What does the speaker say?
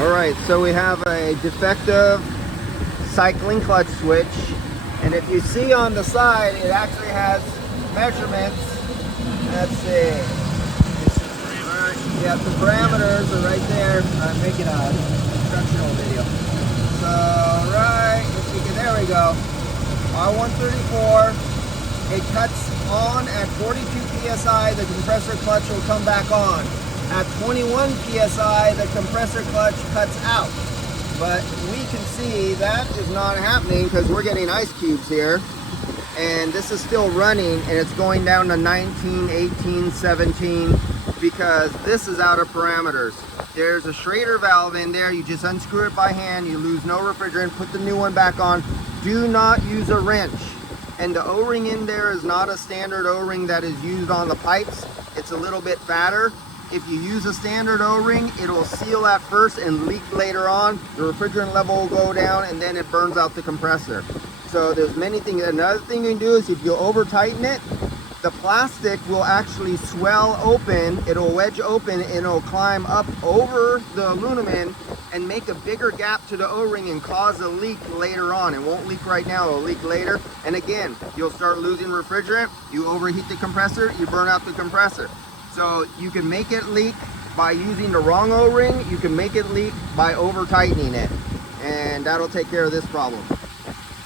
Alright, so we have a defective cycling clutch switch, and if you see on the side, it actually has measurements. Let's see. Alright, yeah, the parameters are right there. I'm making a instructional video. So, right, if we can, there we go. R134, it cuts on at 42 psi, the compressor clutch will come back on. At 21 psi, the compressor clutch cuts out. But we can see that is not happening because we're getting ice cubes here. And this is still running, and it's going down to 19, 18, 17 because this is out of parameters. There's a Schrader valve in there. You just unscrew it by hand. You lose no refrigerant. Put the new one back on. Do not use a wrench. And the O-ring in there is not a standard O-ring that is used on the pipes. It's a little bit fatter. If you use a standard O-ring, it'll seal at first and leak later on. The refrigerant level will go down and then it burns out the compressor. So there's many things. Another thing you can do is if you over tighten it, the plastic will actually swell open. It'll wedge open and it'll climb up over the aluminum and make a bigger gap to the O-ring and cause a leak later on. It won't leak right now, it'll leak later. And again, you'll start losing refrigerant. You overheat the compressor, you burn out the compressor. So you can make it leak by using the wrong O-ring. You can make it leak by over tightening it. And that'll take care of this problem.